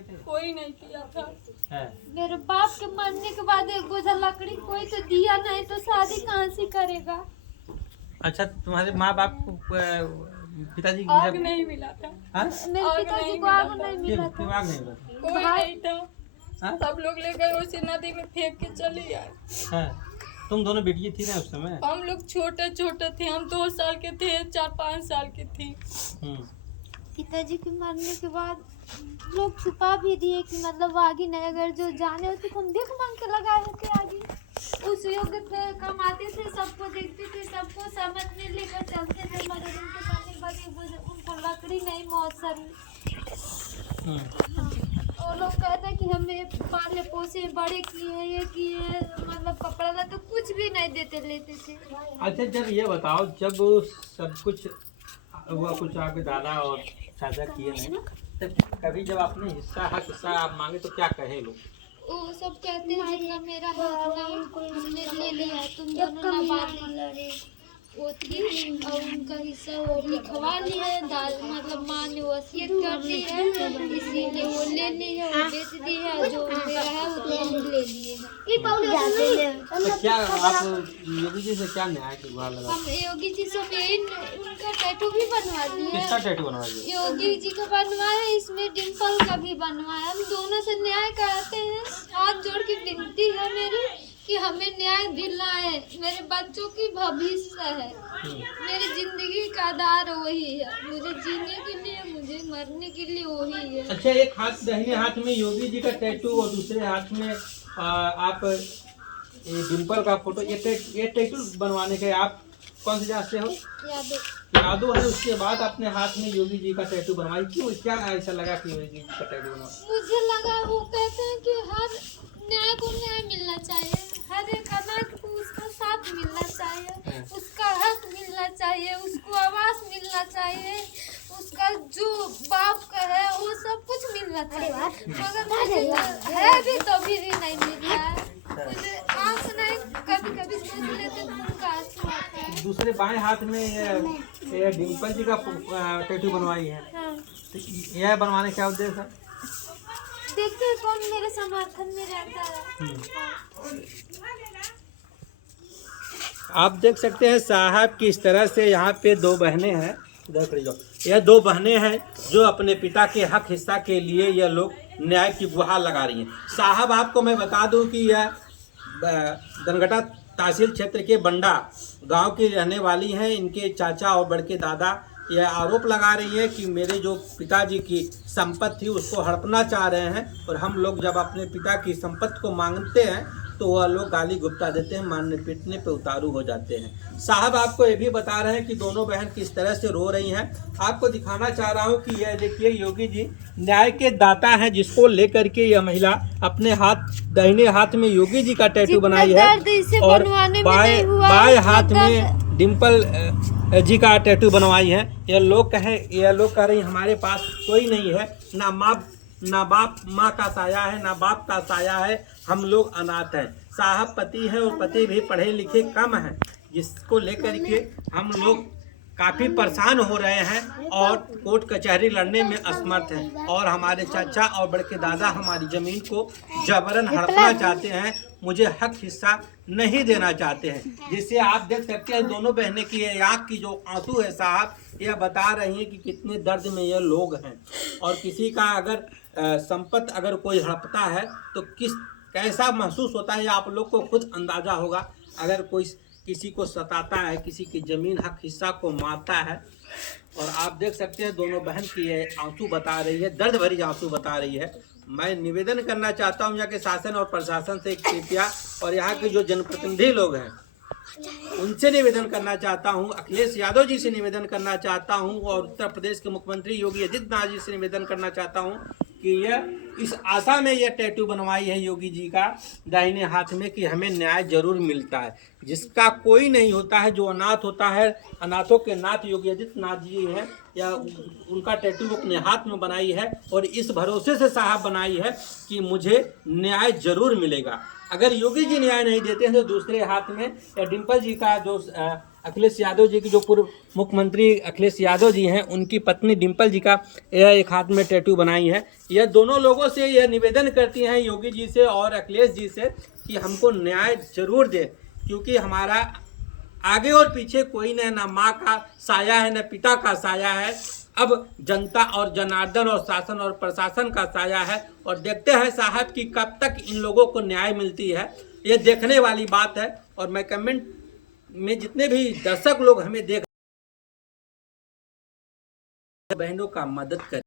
किए थे? कोई नहीं किया था। है मेरे बाप के मरने के बाद एक बोझा लकड़ी कोई तो दिया नहीं तो शादी कहाँ से करेगा। अच्छा, तुम्हारे माँ बाप को पिताजी की आग जब नहीं मिला था। हाँ? मेरे आग पिताजी नहीं को आग मिला नहीं क्यों मिला क्यों था। आग नहीं बता? कोई नहीं था। हाँ? सब लोग ले गए उसी नदी में फेंक के चले आए। हाँ, तुम दोनों बेटियां थी ना उस समय? हम लोग छोटे छोटे थे, हम 2 साल के थे, 4-5 साल की थी। पिताजी के मरने के बाद लोग छुपा भी दिए कि मतलब आगे नहीं, अगर जो जाने होते तो हम भीख मांग के लगाए होते आगे। उस योग्य थे, कमाते थे, सबको देखते थे, सबको समझ में लेकर चलते थे, मगर उनके मरने के बाद उनको लकड़ी नहीं मौसम। और लोग कहते हैं कि हमें पाले पोसे बड़े किए, ये किए, मतलब कपड़ा ला तो कुछ भी नहीं देते लेते थे। अच्छा, जब ये बताओ, जब सब कुछ हुआ, कुछ आपके दादा और चाचा किए नहीं, तब कभी जब आपने हिस्सा आप मांगे तो क्या कहे लोग? वो सब कहते हैं जितना मेरा हक ना हमने ले लिया, तुम दोनों ना बात वो थी और उनका हिस्सा वो लिखवा लिया है, दाल मतलब माँ ने वसीयत कर दी है, इसीलिए वो ले ली है, वो बेच दी है, जो मेरा है वो तो हम ले लिए हैं। तो क्या आप योगी जी से क्या न्याय की गुहार लगा? हम योगी जी से यही उनका टैटू भी बनवा दिए किसका है, टैटू बनवा दिया? योगी जी का बनवाया, इसमें डिम्पल का भी बनवाया। हम दोनों से न्याय कराते हैं, हाथ जोड़ के विनती है मेरी कि हमें न्याय दिलाए। मेरे बच्चों की भविष्य है, मेरी जिंदगी का आधार वही है, मुझे जीने के लिए, मुझे मरने के लिए वही है। अच्छा, एक हाथ दाहिने हाथ में योगी जी का टैटू और दूसरे हाथ में आप ये डिम्पल का फोटो, ये टैटू बनवाने के आप कौन सी जात से हो? यादव है। उसके बाद अपने हाथ में योगी जी का टैटू बनवाई, क्यों, क्या ऐसा लगा कि योगी जी का टैटू बनवा? मुझे लगा वो कहते हैं कि हर न्याय को न्याय मिलना चाहिए, हर एक अनाथ को उसका साथ मिलना चाहिए, उसका हक मिलना चाहिए, उसको आवास मिलना चाहिए, उसका जो बाप का है वो सब कुछ मिलना चाहिए। मगर मुझे है भी तो भी नहीं मिल रहा है। मुझे आंख नहीं, कभी कभी सोच लेते तो उनका आंसू आता है। दूसरे बाएं हाथ में ये डिम्पल जी का टैटू बनवाई है, हाँ। तो यह बनवाने का उद्देश्य है? देखते कौन मेरे समर्थन में रहता है। आप देख सकते हैं साहब किस तरह से यहाँ पे दो बहनें हैं, देख रही हो, यह दो बहनें हैं जो अपने पिता के हक हिस्सा के लिए यह लोग न्याय की गुहार लगा रही हैं। साहब, आपको मैं बता दूं कि यह दनगटा तहसील क्षेत्र के बंडा गांव की रहने वाली हैं। इनके चाचा और बड़के दादा यह आरोप लगा रही है कि मेरे जो पिताजी की संपत्ति थी उसको हड़पना चाह रहे हैं, और हम लोग जब अपने पिता की संपत्ति को मांगते हैं तो वह लोग गाली गुप्ता देते हैं, मारने पीटने पे उतारू हो जाते हैं। साहब आपको ये भी बता रहे हैं कि दोनों बहन किस तरह से रो रही हैं। आपको दिखाना चाह रहा हूँ कि यह देखिए, योगी जी न्याय के दाता हैं, जिसको लेकर के यह महिला अपने दाहिने हाथ में योगी जी का टैटू बनाई है और बाएं हाथ में डिम्पल जी का टैटू बनवाई है। यह लोग कह रहे हैं हमारे पास कोई नहीं है, ना बाप माँ का साया है, ना बाप का साया है, हम लोग अनाथ हैं। साहब पति है और पति भी पढ़े लिखे कम हैं, जिसको लेकर के हम लोग काफ़ी परेशान हो रहे हैं और कोर्ट कचहरी लड़ने में असमर्थ हैं, और हमारे चाचा और बड़के दादा हमारी ज़मीन को जबरन हड़पना चाहते हैं, मुझे हक हिस्सा नहीं देना चाहते हैं। जिससे आप देख सकते हैं दोनों बहनें की आँख की जो आंसू है, साहब यह बता रही हैं कि कितने दर्द में ये लोग हैं, और किसी का अगर संपत्ति अगर कोई हड़पता है तो कैसा महसूस होता है, आप लोग को खुद अंदाज़ा होगा। अगर कोई किसी को सताता है, किसी की ज़मीन हक हिस्सा को मारता है, और आप देख सकते हैं दोनों बहन की ये आंसू बता रही है, दर्द भरी आंसू बता रही है। मैं निवेदन करना चाहता हूं यहाँ के शासन और प्रशासन से, कृपया, और यहाँ के जो जनप्रतिनिधि लोग हैं उनसे निवेदन करना चाहता हूं, अखिलेश यादव जी से निवेदन करना चाहता हूं, और उत्तर प्रदेश के मुख्यमंत्री योगी आदित्यनाथ जी से निवेदन करना चाहता हूं कि यह इस आशा में यह टैटू बनवाई है योगी जी का दाहिने हाथ में कि हमें न्याय जरूर मिलता है। जिसका कोई नहीं होता है, जो अनाथ होता है, अनाथों के नाथ योगी आदित्यनाथ जी हैं, या उनका टैटू अपने हाथ में बनाई है, और इस भरोसे से साहब बनाई है कि मुझे न्याय जरूर मिलेगा। अगर योगी जी न्याय नहीं देते हैं तो दूसरे हाथ में डिम्पल जी का जो अखिलेश यादव जी की, जो पूर्व मुख्यमंत्री अखिलेश यादव जी हैं, उनकी पत्नी डिम्पल जी का यह एक हाथ में टैटू बनाई है। यह दोनों लोगों से यह निवेदन करती हैं, योगी जी से और अखिलेश जी से, कि हमको न्याय जरूर दे, क्योंकि हमारा आगे और पीछे कोई नहीं, ना माँ का साया है न पिता का साया है। अब जनता और जनार्दन और शासन और प्रशासन का साया है। और देखते हैं साहब कि कब तक इन लोगों को न्याय मिलती है, ये देखने वाली बात है। और मैं कमेंट में जितने भी दर्शक लोग हमें देख, बहनों का मदद करें।